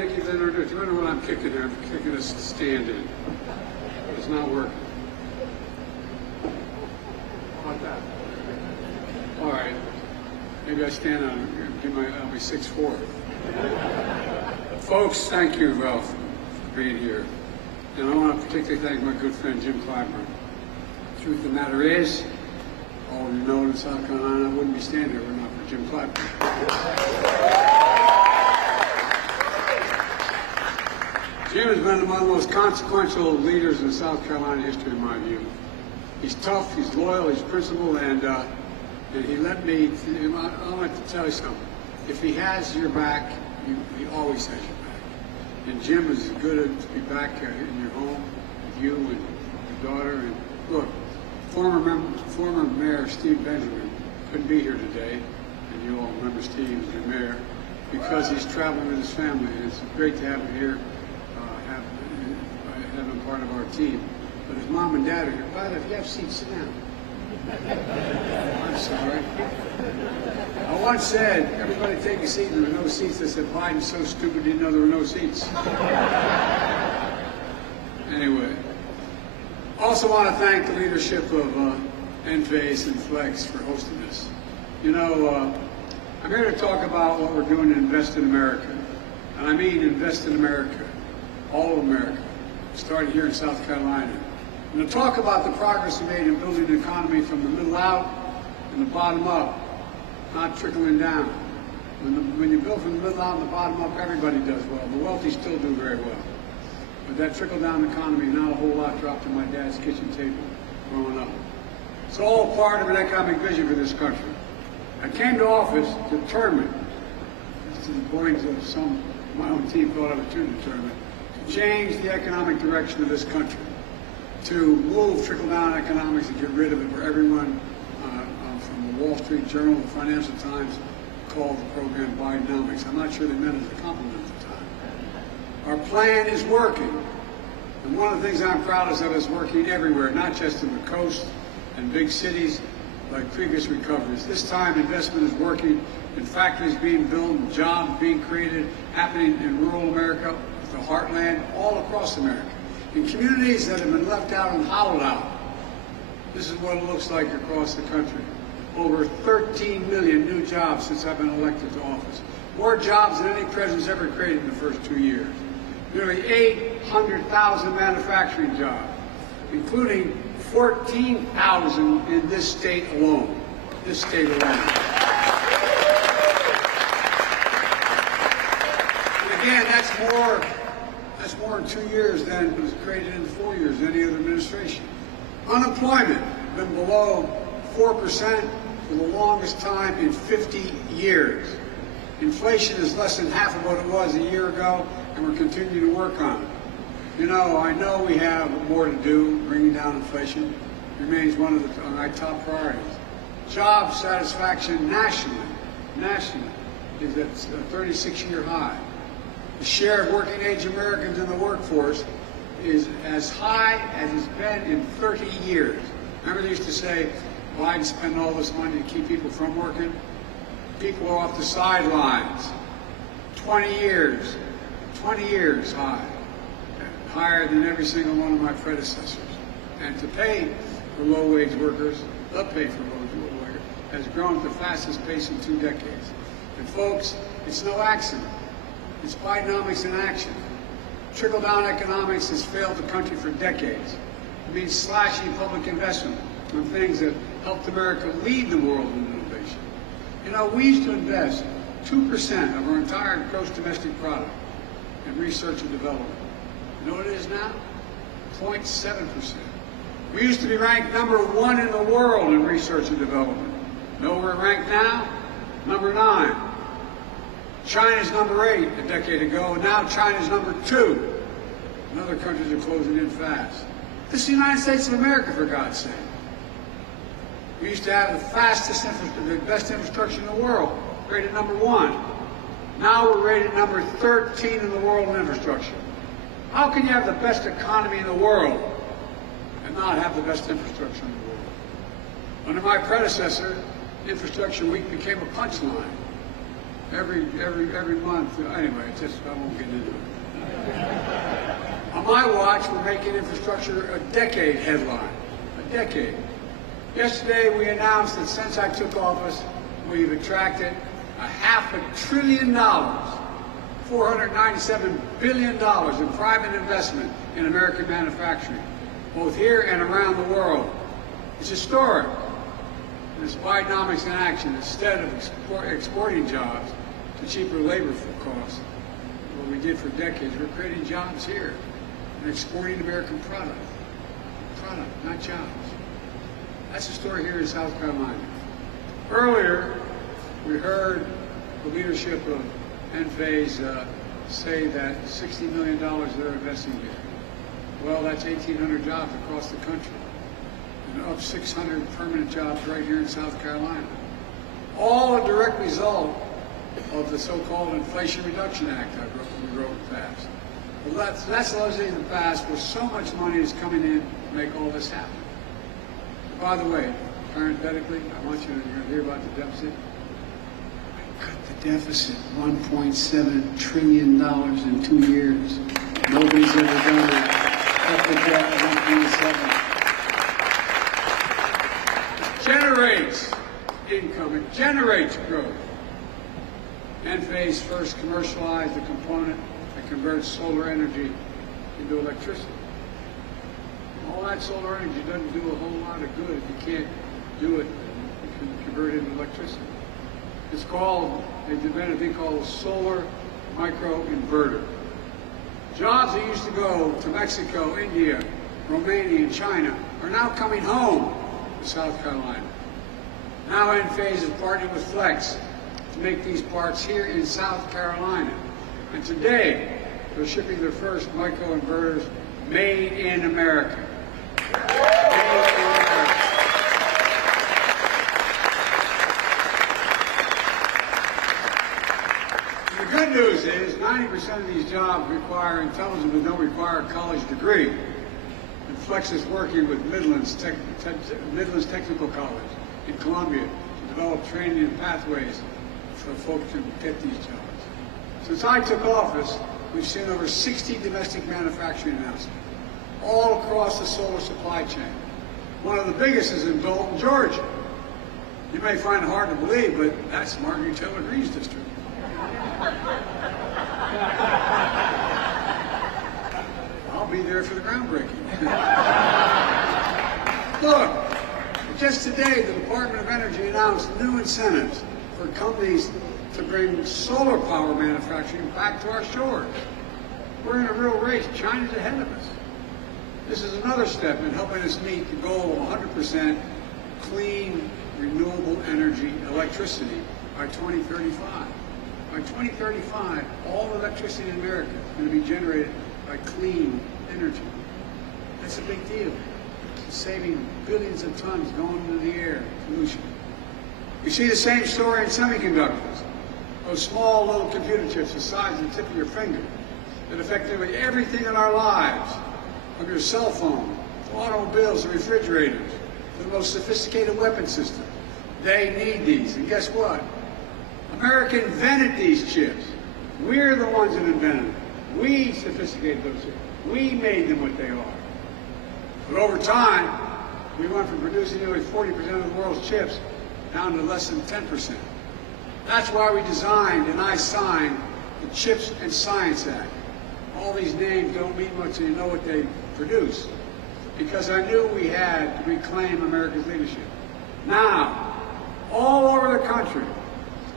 Nikki's introduced. You wonder what I'm kicking here? I'm kicking a stand-in. It's not working. How about that? All right. Maybe I stand on it. I'll be 6'4". Folks, thank you, Ralph, for being here. And I want to particularly thank my good friend Jim Clapper. The truth of the matter is, all of you know in South Carolina, I wouldn't be standing here if it were not for Jim Clapper. Jim has been one of the most consequential leaders in South Carolina history, in my view. He's tough, he's loyal, he's principled, and he let me, I want to tell you something. If he has your back, he always has your back. And Jim is good to be back in your home with you and your daughter. And look, former Mayor Steve Benjamin couldn't be here today, and you all remember Steve as your mayor, because he's traveling with his family. And it's great to have him here, have him part of our team. But his mom and dad are here. By the way, if you have seats, sit down. I'm sorry. I once said, everybody take a seat, and there were no seats. I said, Biden's so stupid he didn't know there were no seats. Anyway, also want to thank the leadership of Enphase and Flex for hosting this. You know, I'm here to talk about what we're doing to invest in America. And I mean invest in America, all of America, starting here in South Carolina. I'm going to talk about the progress we made in building an economy from the middle out and the bottom up, not trickling down. When you build from the middle out and the bottom up, everybody does well. The wealthy still do very well. But that trickle-down economy, not a whole lot dropped on my dad's kitchen table growing up. It's all part of an economic vision for this country. I came to office determined, to the point that some of my own team thought I was too determined, to change the economic direction of this country, to move trickle-down economics and get rid of it for everyone. From the Wall Street Journal, the Financial Times, called the program Bidenomics. I'm not sure they meant it as a compliment at the time. Our plan is working. And one of the things I'm proudest of is working everywhere, not just in the coast and big cities like previous recoveries. This time investment is working in factories being built and jobs being created, happening in rural America, the heartland, all across America. In communities that have been left out and hollowed out. This is what it looks like across the country. Over 13 million new jobs since I've been elected to office. More jobs than any president's ever created in the first 2 years. Nearly 800,000 manufacturing jobs, including 14,000 in this state alone. This state alone. And again, that's more in 2 years than was created in 4 years, any other administration. Unemployment has been below 4% for the longest time in 50 years. Inflation is less than half of what it was a year ago, and we're continuing to work on it. You know, I know we have more to do. Bringing down inflation remains one of my top priorities. Job satisfaction nationally is at a 36-year high. The share of working-age Americans in the workforce is as high as it's been in 30 years. Remember they used to say, Biden spent all this money to keep people from working? People are off the sidelines. 20 years high. Higher than every single one of my predecessors. And to pay for low-wage workers, the pay for low-wage workers, has grown at the fastest pace in 2 decades. And folks, it's no accident. It's Bidenomics in action. Trickle-down economics has failed the country for decades. It means slashing public investment on things that helped America lead the world in innovation. You know, we used to invest 2% of our entire gross domestic product in research and development. You know what it is now? 0.7%. We used to be ranked #1 in the world in research and development. Know where we're ranked now? #9. China's #8 a decade ago, and now China's #2. And other countries are closing in fast. This is the United States of America, for God's sake. We used to have the best infrastructure in the world, rated #1. Now we're rated #13 in the world in infrastructure. How can you have the best economy in the world and not have the best infrastructure in the world? Under my predecessor, Infrastructure Week became a punchline. every month. Anyway, I won't get into it. On my watch, we're making infrastructure a decade headline. A decade. Yesterday, we announced that since I took office, we've attracted $500 billion, $497 billion in private investment in American manufacturing, both here and around the world. It's historic. And it's Bidenomics in action. Instead of exporting jobs to cheaper labor costs, what we did for decades, we're creating jobs here and exporting American product. Product, not jobs. That's the story here in South Carolina. Earlier, we heard the leadership of Enphase say that $60 million they're investing here. Well, that's 1,800 jobs across the country, and up 600 permanent jobs right here in South Carolina. All a direct result of the so-called Inflation Reduction Act we wrote and passed. Well, that's legislation in the past where so much money is coming in to make all this happen. By the way, parenthetically, I want you to hear about the deficit. I cut the deficit $1.7 trillion in 2 years. Nobody's ever done it. Cut the debt 1.7. It generates income. It generates growth. Enphase first commercialized the component that converts solar energy into electricity. All that solar energy doesn't do a whole lot of good if you can't do it and convert it into electricity. It's called, they invented a thing called a solar microinverter. Jobs that used to go to Mexico, India, Romania, and China are now coming home to South Carolina. Now Enphase is partnering with Flex to make these parts here in South Carolina. And today, they're shipping their first microinverters made in America. The good news is 90% of these jobs require intelligence but don't require a college degree. And Flex is working with Midlands Technical College in Columbia to develop training and pathways for folks to get these jobs. Since I took office, we've seen over 60 domestic manufacturing announcements all across the solar supply chain. One of the biggest is in Dalton, Georgia. You may find it hard to believe, but that's Marjorie Taylor Greene's district. I'll be there for the groundbreaking. Look, just today the Department of Energy announced new incentives for companies to bring solar power manufacturing back to our shores. We're in a real race. China's ahead of us. This is another step in helping us meet the goal of 100% clean, renewable energy electricity by 2035. By 2035, all electricity in America is going to be generated by clean energy. That's a big deal. It's saving billions of tons going into the air, pollution. We see the same story in semiconductors. Those small little computer chips the size of the tip of your finger that affect nearly everything in our lives, from your cell phone, to automobiles, to refrigerators, to the most sophisticated weapon systems. They need these. And guess what? America invented these chips. We're the ones that invented them. We sophisticated those chips. We made them what they are. But over time, we went from producing nearly 40% of the world's chips down to less than 10%. That's why we designed and I signed the Chips and Science Act. All these names don't mean much until you know what they produce. Because I knew we had to reclaim America's leadership. Now, all over the country,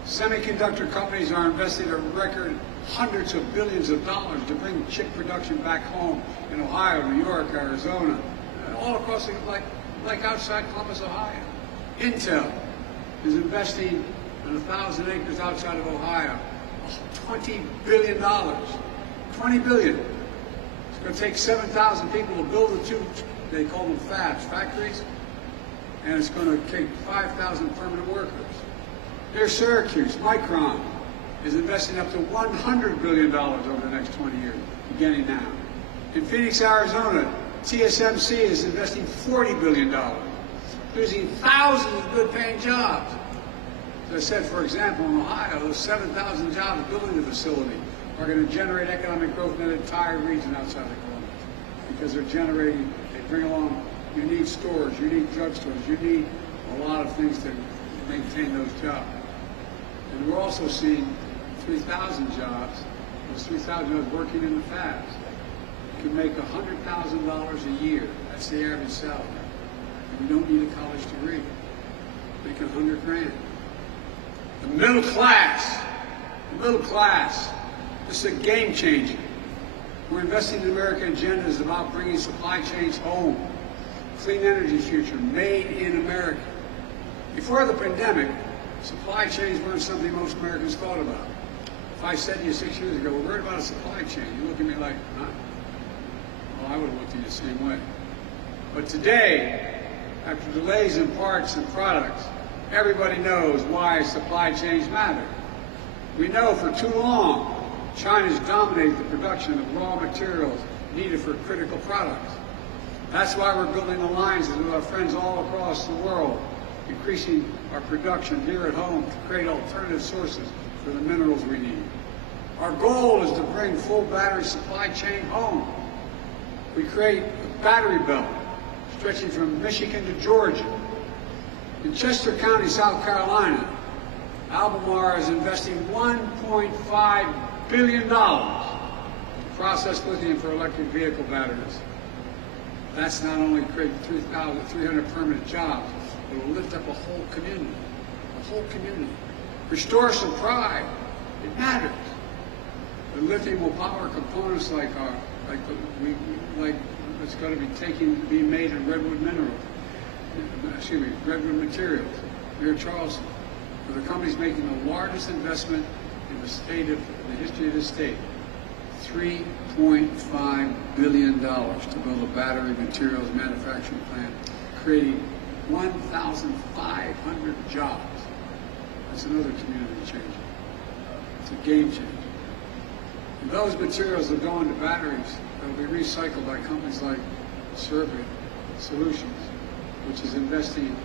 semiconductor companies are investing a record hundreds of billions of dollars to bring chip production back home in Ohio, New York, Arizona, all across like outside Columbus, Ohio. Intel is investing in 1,000 acres outside of Ohio, $20 billion. $20 billion. It's going to take 7,000 people to build the two, they call them fabs, factories, and it's going to take 5,000 permanent workers. Near Syracuse, Micron is investing up to $100 billion over the next 20 years, beginning now. In Phoenix, Arizona, TSMC is investing $40 billion, producing thousands of good-paying jobs. As I said, for example, in Ohio, those 7,000 jobs building the facility are going to generate economic growth in an entire region outside of Columbus, because they're generating, they bring along, you need stores, you need drugstores, you need a lot of things to maintain those jobs. And we're also seeing 3,000 jobs, those 3,000 jobs working in the fabs can make $100,000 a year. That's the average salary. And you don't need a college degree. Make 100 grand. The middle class, this is a game changer. We're investing in the American agenda is about bringing supply chains home. Clean energy future, made in America. Before the pandemic, supply chains weren't something most Americans thought about. If I said to you 6 years ago, we're worried about a supply chain, you look at me like, huh? Well, I would have looked at you the same way. But today, after delays in parts and products, everybody knows why supply chains matter. We know for too long, China's dominated the production of raw materials needed for critical products. That's why we're building alliances with our friends all across the world, increasing our production here at home to create alternative sources for the minerals we need. Our goal is to bring full battery supply chain home. We create a battery belt stretching from Michigan to Georgia. In Chester County, South Carolina, Albemarle is investing $1.5 billion to process lithium for electric vehicle batteries. That's not only create 300 permanent jobs, but it will lift up a whole community. Restore some pride. It matters. The lithium will power components like it's going to be being made in redwood materials near Charleston, where the company's making the largest investment in the history of the state. $3.5 billion to build a battery materials manufacturing plant, creating 1,500 jobs. That's another community changer. It's a game changer. And those materials will go into batteries that will be recycled by companies like Circuit Solutions, which is investing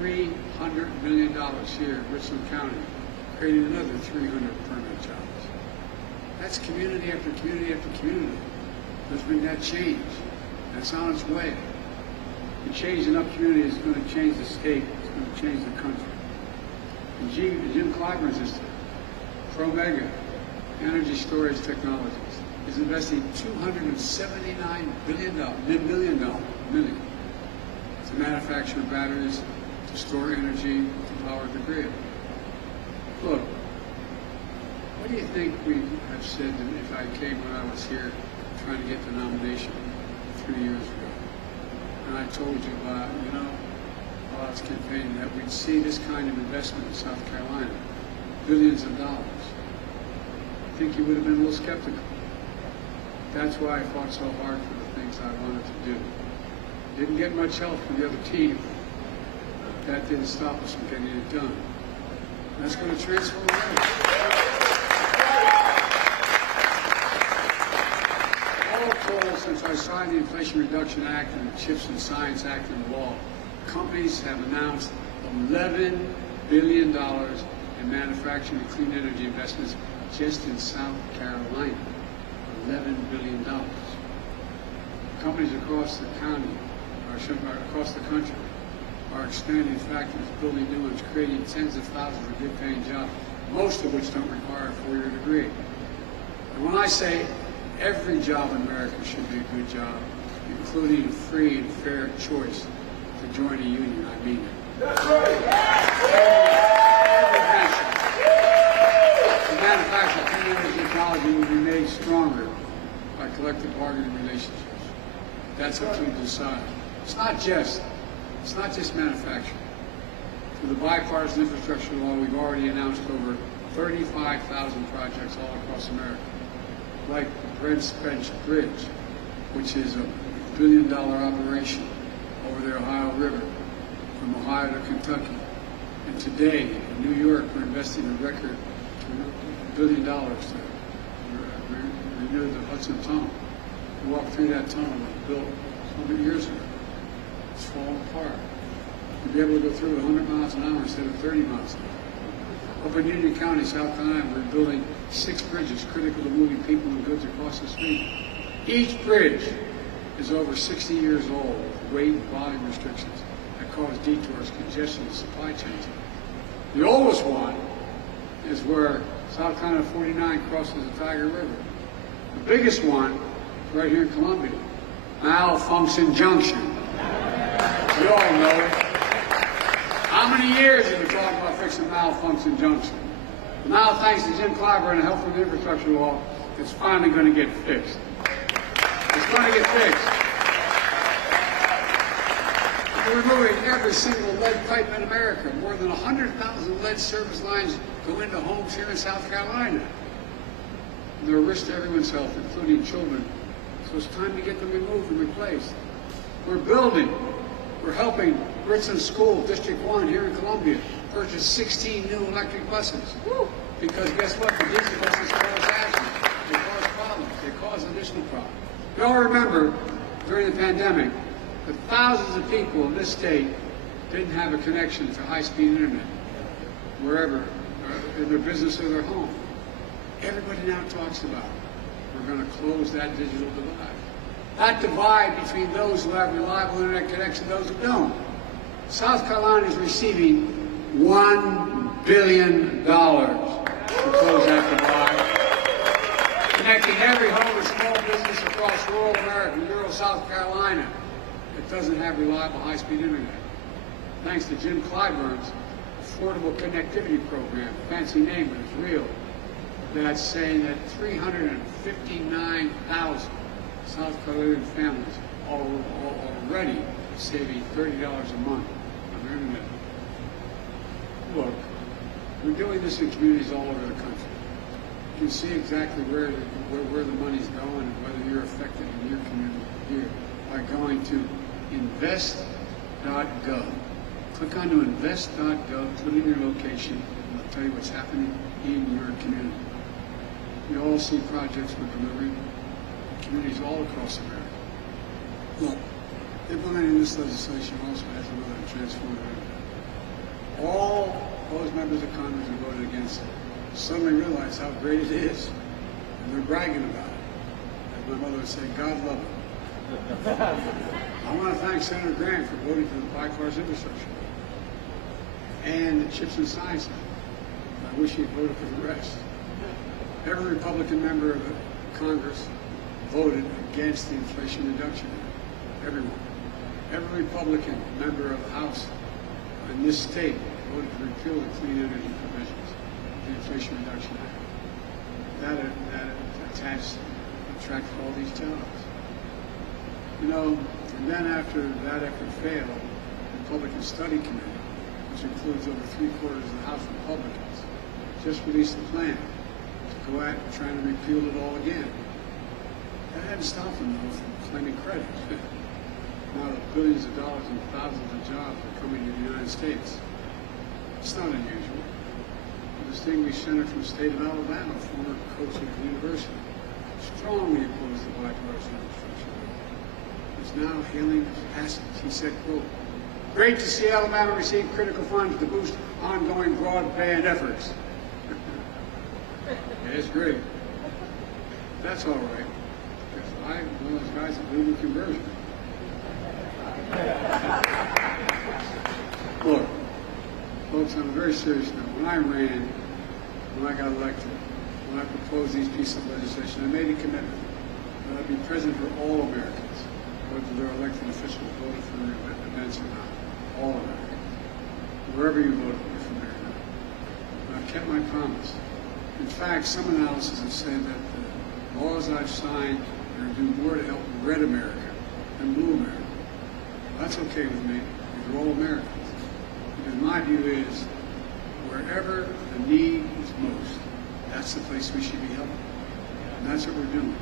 $300 million here in Richland County, creating another 300 permanent jobs. That's community after community after community. Let's bring that change. That's on its way. And change enough communities is going to change the state. It's going to change the country. And Jim Clyburn's institute, Promega Energy Storage Technologies, is investing $279 million to manufacture batteries, to store energy, to power the grid. Look, what do you think we have said if I came when I was here trying to get the nomination 3 years ago? And I told you about, while I was campaigning, that we'd see this kind of investment in South Carolina, billions of dollars. I think you would have been a little skeptical. That's why I fought so hard for the things I wanted to do. Didn't get much help from the other team. That didn't stop us from getting it done. And that's going to transform the world. All told, since I signed the Inflation Reduction Act and the CHIPS and Science Act into law, companies have announced $11 billion in manufacturing and clean energy investments just in South Carolina. $11 billion. Companies across the county, across the country, are expanding factories, building new ones, creating tens of thousands of good-paying jobs, most of which don't require a four-year degree. And when I say every job in America should be a good job, including free and fair choice to join a union, I mean it. That's right. The manufacture of clean energy technology will be made stronger by collective bargaining relationships. That's up to you to decide. It's not just manufacturing. Through the bipartisan infrastructure law, we've already announced over 35,000 projects all across America, like the Brent Spence Bridge, which is a $1 billion operation over the Ohio River, from Ohio to Kentucky. And today, in New York, we're investing a record $1 billion to renew the Hudson Tunnel. We walked through that tunnel that was built 100 years ago. It's falling apart. To be able to go through 100 miles an hour instead of 30 miles an hour. Up in Union County, South Carolina, we're building 6 bridges critical to moving people and goods across the street. Each bridge is over 60 years old with weight and volume restrictions that cause detours, congestion, and supply chains. The oldest one is where South Carolina 49 crosses the Tiger River. The biggest one is right here in Columbia, Malfunction Junction. You all know it. How many years have we talked about fixing Malfunction Junction? Now, thanks to Jim Clyburn and help from the infrastructure law, it's finally going to get fixed. It's going to get fixed. We're removing every single lead pipe in America. More than 100,000 lead service lines go into homes here in South Carolina. And they're a risk to everyone's health, including children. So it's time to get them removed and replaced. We're building. We're helping Richland School, District 1 here in Columbia, purchase 16 new electric buses. Woo! Because guess what? The diesel buses cause accidents. They cause problems. They cause additional problems. You all remember, during the pandemic, that thousands of people in this state didn't have a connection to high-speed internet, wherever, in their business or their home. Everybody now talks about it. We're going to close that digital divide. That divide between those who have reliable internet connection and those who don't. South Carolina is receiving $1 billion to close that divide, connecting every home and small business across rural America, rural South Carolina that doesn't have reliable high-speed internet. Thanks to Jim Clyburn's Affordable Connectivity Program, fancy name, but it's real. That's saying that 359,000 South Carolinian families are already saving $30 a month on their internet. Look, we're doing this in communities all over the country. You can see exactly where the money's going and whether you're affected in your community here by going to invest.gov. Click on to invest.gov, put in your location, and I'll tell you what's happening in your community. You all see projects we're delivering in communities all across America. Look, implementing this legislation also has another transformative impact. All those members of Congress who voted against it suddenly realize how great it is, and they're bragging about it. As my mother would say, God love it. I want to thank Senator Grant for voting for the bipartisan infrastructure and the CHIPS and Science Act. I wish he had voted for the rest. Every Republican member of the Congress voted against the Inflation Reduction Act. Everyone. Every Republican member of the House in this state voted to repeal the clean energy provisions of the Inflation Reduction Act. That attracted all these jobs. You know, and then after that effort failed, the Republican Study Committee, which includes over 3/4 of the House Republicans, just released a plan to go at trying to repeal it all again. That hadn't stopped them, though, from claiming credit. Now that billions of dollars and thousands of jobs are coming to the United States. It's not unusual. The distinguished senator from the state of Alabama, former coach at the university, strongly opposed the bipartisan infrastructure bill. Is now hailing its passage. He said, quote, "Great to see Alabama receive critical funds to boost ongoing broadband efforts." Yeah, it's great. That's all right. Because I'm one of those guys that believe in conversion. Look, folks, on a very serious note, when I got elected, when I proposed these pieces of legislation, I made a commitment that I'd be present for all Americans, whether they're elected officials, voted for the events or not. All Americans. Wherever you voted for me or not. And I've kept my promise. In fact, some analysis has said that the laws I've signed are going to do more to help red America than blue America. That's okay with me, because we're all Americans. Because my view is, wherever the need is most, that's the place we should be helping. And that's what we're doing.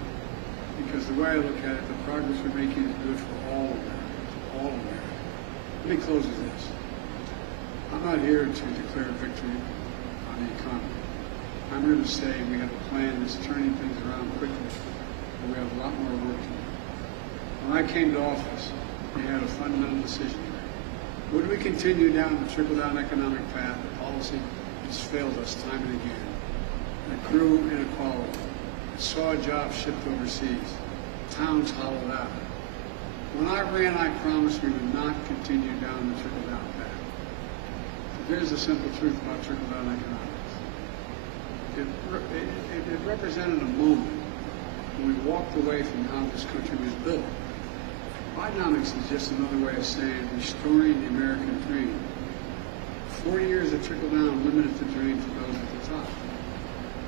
Because the way I look at it, the progress we're making is good for all Americans. All Americans. Let me close with this. I'm not here to declare victory on the economy. I'm here to say we have a plan that's turning things around quickly, but we have a lot more work to do. When I came to office, we had a fundamental decision to make. Would we continue down the trickle-down economic path, the policy has failed us time and again. It grew inequality. It saw jobs shipped overseas. Towns hollowed out. When I ran, I promised we would not continue down the trickle-down path. Here's the simple truth about trickle-down economics. It represented a moment when we walked away from how this country was built. Bidenomics is just another way of saying restoring the American dream. 40 years of trickle-down limited the dream to those at the top.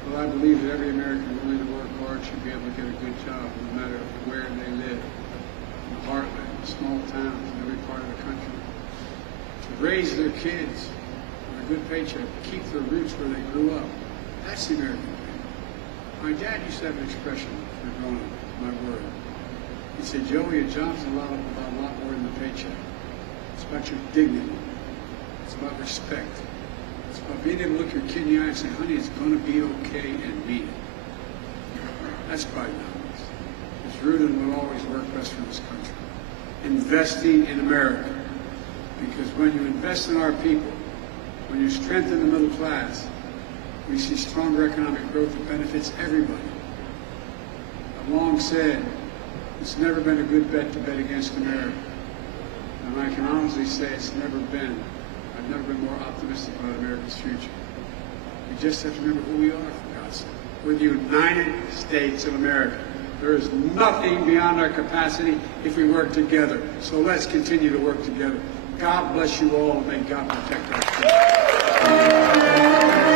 But I believe that every American willing to work hard should be able to get a good job, no matter where they live. In the heartland, in small towns, in every part of the country. To raise their kids with a good paycheck, to keep their roots where they grew up. That's the American dream. My dad used to have an expression for growing up, my word. He said, Joey, a job's about a lot more than the paycheck. It's about your dignity. It's about respect. It's about being able to look your kid in the eye and say, honey, it's going to be okay, and mean it. That's Bidenomics. It's rooted in what always worked best for this country. Investing in America. Because when you invest in our people, when you strengthen the middle class, we see stronger economic growth that benefits everybody. I've long said, it's never been a good bet to bet against America. And I can honestly say I've never been more optimistic about America's future. We just have to remember who we are, for God's sake. We're the United States of America. There is nothing beyond our capacity if we work together. So let's continue to work together. God bless you all, and may God protect our country.